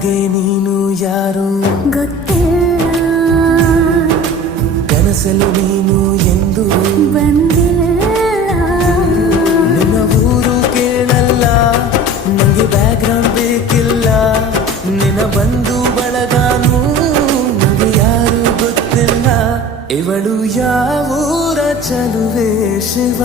ನನಗೆ ನೀನು ಯಾರು ಗೊತ್ತಿಲ್ಲ, ಕನಸಲು ನೀನು ಎಂದು ಬಂದಿಲ್ಲ. ನಿನ್ನ ಊರು ಕೇಳಲ್ಲ, ನಂಗೆ ಬ್ಯಾಕ್ಗ್ರೌಂಡ್ ಬೇಕಿಲ್ಲ. ನಿನ್ನ ಬಂಧು ಬಳಗಾನು ನಂಗೆ ಯಾರು ಗೊತ್ತಿಲ್ಲ. ಇವಳು ಯಾವೂರ ಚಲುವೆ ಶಿವ.